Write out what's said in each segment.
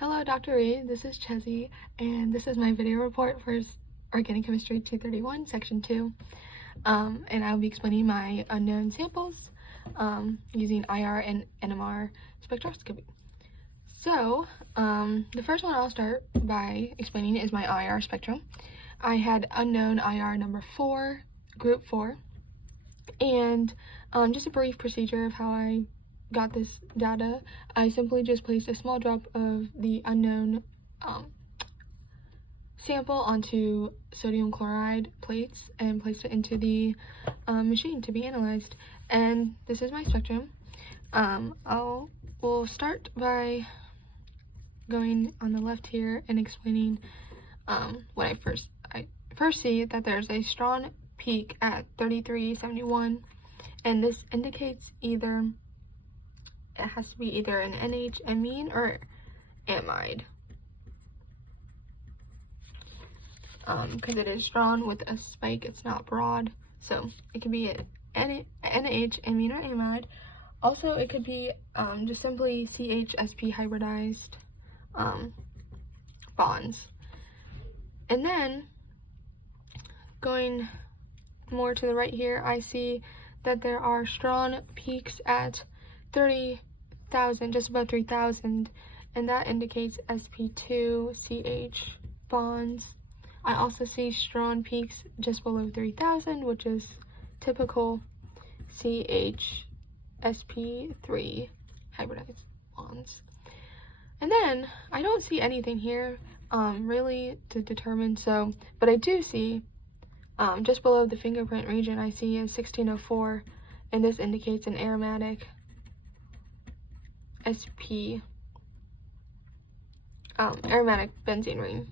Hello, Dr. Reed. This is Chezzy, and this is my video report for Organic Chemistry 231, Section 2. And I'll be explaining my unknown samples using IR and NMR spectroscopy. So, the first one I'll start by explaining is my IR spectrum. I had unknown IR number 4, group 4, and just a brief procedure of how I got this data. I simply just placed a small drop of the unknown sample onto sodium chloride plates and placed it into the machine to be analyzed. And this is my spectrum. We'll start by going on the left here and explaining what I first see that there's a strong peak at 3371, and this indicates it has to be either an NH amine or amide, because it is strong with a spike. It's not broad, so it could be an NH amine or amide. Also, it could be just simply CH-SP hybridized bonds. And then going more to the right here, I see that there are strong peaks at 30,000, just above 3,000, and that indicates sp2ch bonds. I also see strong peaks just below 3,000, which is typical CH-sp3 hybridized bonds. And then I don't see anything here really to determine, but I do see just below the fingerprint region, I see a 1604, and this indicates an aromatic aromatic benzene ring.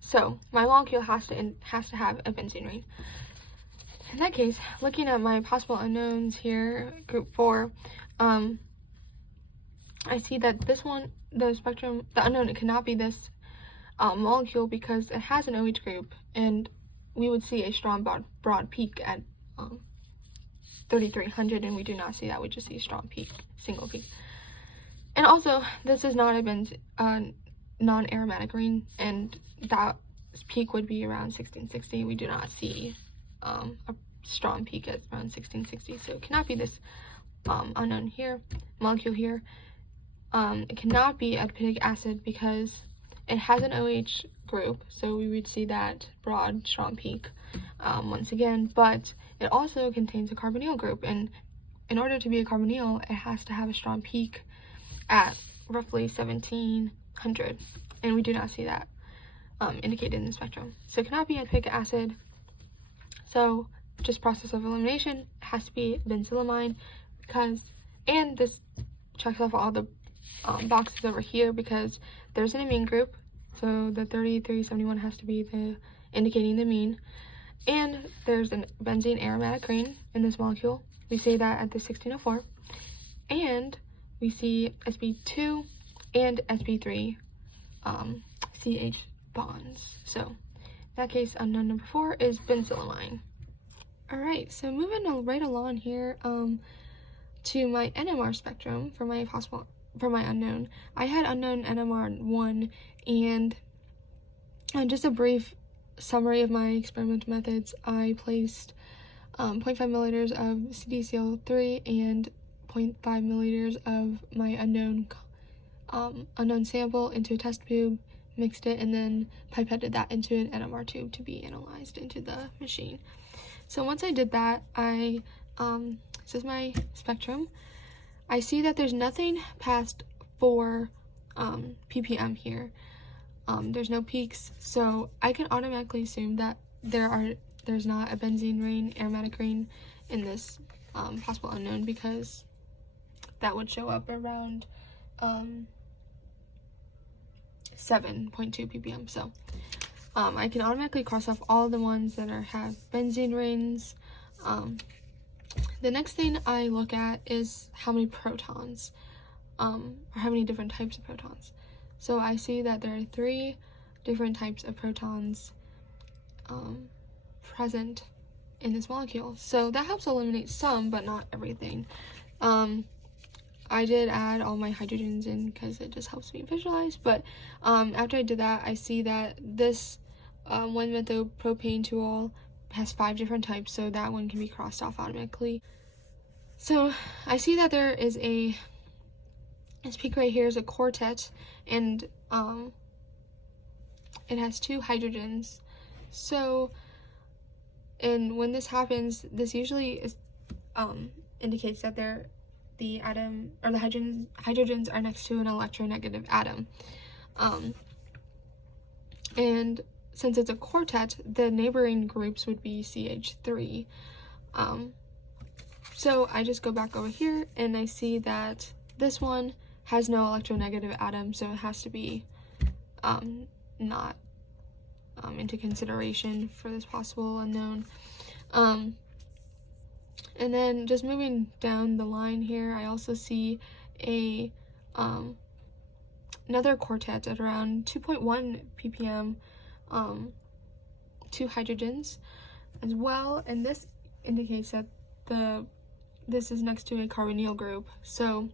So my molecule has to have a benzene ring. In that case, looking at my possible unknowns here, group 4, I see that this one, the unknown, it cannot be this molecule because it has an OH group, and we would see a strong broad peak at 3,300, and we do not see that. We just see a strong peak, single peak. And also, this is not a non-aromatic ring, and that peak would be around 1660. We do not see a strong peak at around 1660, so it cannot be this unknown here, molecule here. It cannot be adipic acid because it has an OH group, so we would see that broad, strong peak once again, but it also contains a carbonyl group, and in order to be a carbonyl, it has to have a strong peak at roughly 1700, and we do not see that indicated in the spectrum. So it cannot be adipic acid, so just process of elimination, it has to be benzylamine, and this checks off all the boxes over here because there's an amine group, so the 3371 has to be indicating the amine, and there's a benzene aromatic ring in this molecule. We see that at the 1604, and we see sp2 and sp3 CH bonds. So in that case, unknown number 4 is benzylamine. Alright, so moving right along here to my NMR spectrum for my unknown. I had unknown NMR 1, and just a brief summary of my experimental methods. I placed 0.5 milliliters of CDCl3 and 0.5 milliliters of my unknown sample into a test tube, mixed it, and then pipetted that into an NMR tube to be analyzed into the machine. So once I did that, this is my spectrum. I see that there's nothing past 4 ppm here. There's no peaks, so I can automatically assume that there's not a benzene ring, aromatic ring in this possible unknown, because that would show up around 7.2 ppm. So I can automatically cross off all the ones that have benzene rings. The next thing I look at is how many protons, or how many different types of protons. So I see that there are 3 different types of protons present in this molecule. So that helps eliminate some, but not everything. I did add all my hydrogens in because it just helps me visualize, but after I did that, I see that this 1-methylpropane-2-ol has 5 different types, so that one can be crossed off automatically. So I see that there is this peak right here is a quartet, and it has 2 hydrogens. So, and when this happens, this usually is indicates that the atom or the hydrogens are next to an electronegative atom. And since it's a quartet, the neighboring groups would be CH3. So I just go back over here and I see that this one has no electronegative atom, so it has to be not into consideration for this possible unknown. And then just moving down the line here, I also see another quartet at around 2.1 ppm, 2 hydrogens as well, and this indicates that this is next to a carbonyl group, so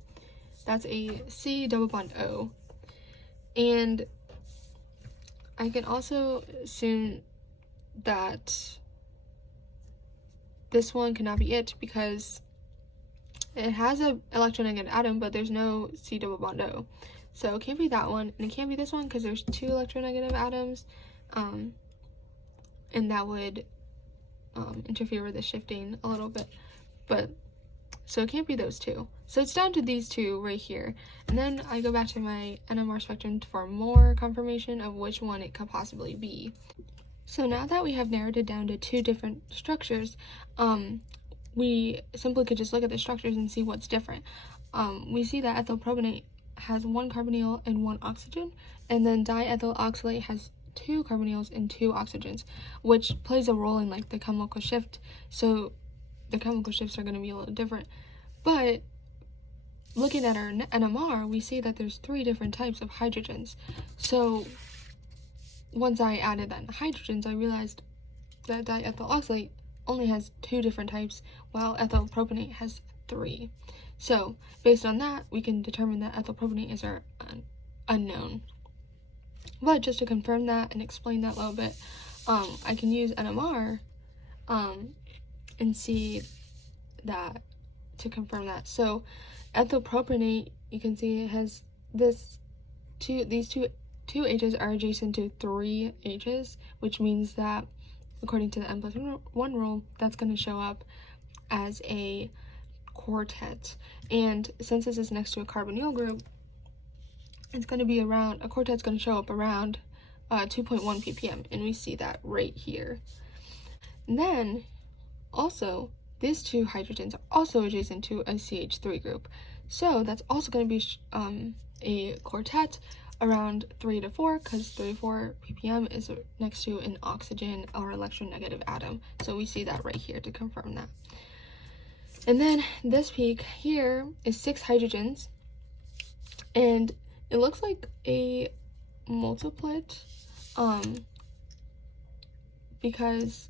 that's a C double bond O. And I can also assume that this one cannot be it because it has an electronegative atom, but there's no C double bond O. So it can't be that one, and it can't be this one because there's 2 electronegative atoms, and that would interfere with the shifting a little bit. But so it can't be those 2. So it's down to these 2 right here. And then I go back to my NMR spectrum for more confirmation of which one it could possibly be. So now that we have narrowed it down to 2 different structures, we simply could just look at the structures and see what's different. We see that ethyl propionate has 1 carbonyl and 1 oxygen, and then diethyl oxalate has 2 carbonyls and 2 oxygens, which plays a role in like the chemical shift. So the chemical shifts are going to be a little different. But looking at our NMR, we see that there's 3 different types of hydrogens. So once I added that hydrogens, I realized that diethyl oxalate only has 2 different types, while ethyl propionate has 3. So based on that, we can determine that ethyl propionate is our unknown. But just to confirm that and explain that a little bit, I can use NMR and see that to confirm that. So ethyl propionate, you can see it has these two H's are adjacent to 3 H's, which means that according to the N+1 rule, that's going to show up as a quartet. And since this is next to a carbonyl group, it's going to be around, a quartet's going to show up around 2.1 ppm, and we see that right here. And then also these 2 hydrogens are also adjacent to a CH3 group, so that's also going to be a quartet around 3 to 4, because 3 to 4 ppm is next to an oxygen or electronegative atom. So we see that right here to confirm that. And then this peak here is 6 hydrogens, and it looks like a multiplet because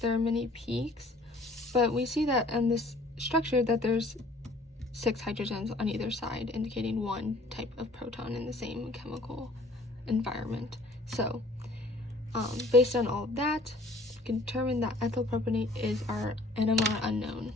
there are many peaks, but we see that in this structure that there's 6 hydrogens on either side, indicating 1 type of proton in the same chemical environment. So based on all of that, we can determine that ethyl propionate is our NMR unknown.